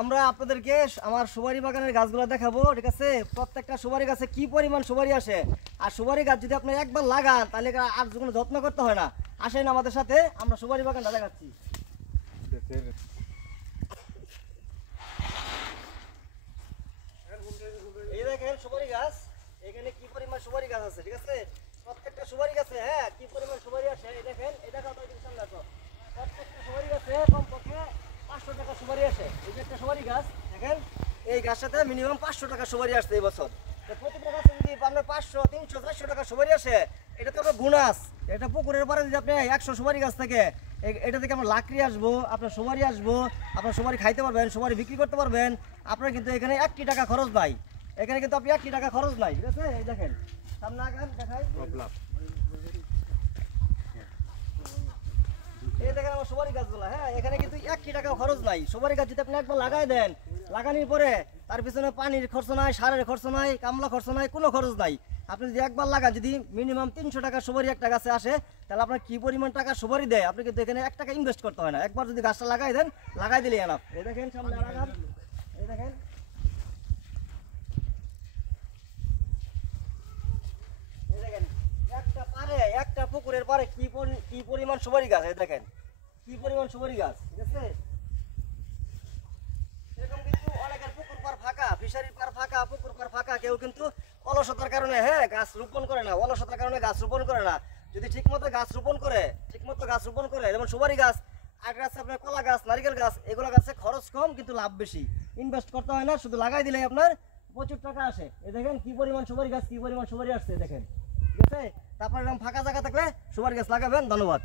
আমরা আপনাদেরকে আমার সুপারি বাগানের গাছগুলো দেখাবো, ঠিক আছে? প্রত্যেকটা সুপারি গাছে কি পরিমাণ সুপারি আসে, আর সুপারি গাছ যদি আপনি একবার লাগান তাহলে আর কোনো যত্ন করতে হয় না। আসেন আমাদের সাথে, আমরা সুপারি বাগানটা দেখাচ্ছি। এই দেখেন সুপারি গাছ, এখানে কি পরিমাণ সুপারি গাছ আছে, ঠিক আছে? প্রত্যেকটা সুপারি গাছে কি পরিমাণ সুপারি আসে এই দেখেন। এই দেখো সামনে আসো, প্রত্যেকটা সুপারি গাছে কমপক্ষে 500 টাকা সুপারি আসে। এই যে একটা সুপারি গাছ দেখেন, এই গাছটাতে মিনিমাম 500 টাকা সুপারি আসছে এই বছর। তো প্রতিটা গাছে যদি আপনার 500, 300, 400 টাকা সুপারি আসে, এটা তো একটা বোনাস। এটা পুকুরের পাড়ে যদি আপনি 100 সুপারি গাছ থাকে, এটা থেকে আপনার লাকড়ি আসবো, আপনার সুপারি আসবো, আপনার সুপারি খাইতে পারবেন, সুপারি বিক্রি করতে পারবেন। আপনার কিন্তু এখানে 1 টাকা খরচ নাই, এখানে কিন্তু আপনি 1 টাকা খরচ নাই, ঠিক আছে? এই দেখেন সামনে আগান দেখাই, এই দেখেন আমার সুপারি গাছগুলো। এখানে কিন্তু 1 টাকা খরচ নাই। সুপারি গাছ যদি আপনি একবার লাগাই দেন, লাগানোর পরে তার পিছনে পানির খরচ নাই, সারের খরচ নাই, কামলা খরচ নাই, কোনো খরচ নাই। আপনি যদি একবার লাগান, যদি মিনিমাম 300 টাকা সুপারি একটা গাছে আসে, তাহলে আপনার কি পরিমাণ টাকা সুপারি দেয়, আপনি কিন্তু এখানে 1 টাকা ইনভেস্ট করতে হয় না। একবার যদি গাছটা লাগাই দেন, লাগাই দিলে এনাফ। এই দেখেন সামনে লাগান, এই দেখেন একটা পুকুরের পারে কি পরিমাণ সুপারি গাছ। এই দেখেন কি পরিমাণ সুপারি গাছ, ঠিক আছে? এরকম কিন্তু অনেকের পুকুর পার ফাঁকা, ফিশারি পার ফাঁকা, পুকুর পার ফাঁকা, কেউ কিন্তু অলসতার কারণে গাছ রোপণ করে না, অলসতার কারণে গাছ রোপণ করে না। যদি ঠিকমতো গাছ রোপণ করে, যেমন সুপারি গাছ, আর গাছ আপনার কলা গাছ, নারিকেল গাছ, এগুলো গাছে খরচ কম কিন্তু লাভ বেশি। ইনভেস্ট করতে হয় না, শুধু লাগাই দিলেই আপনার প্রচুর টাকা আসে। এই দেখেন কি পরিমাণ সুপারি গাছ, কি পরিমাণ সুপারি আসছে দেখেন, ঠিক আছে? তারপর এরকম ফাঁকা জায়গা থাকলে সুপারি গাছ লাগাবেন। ধন্যবাদ।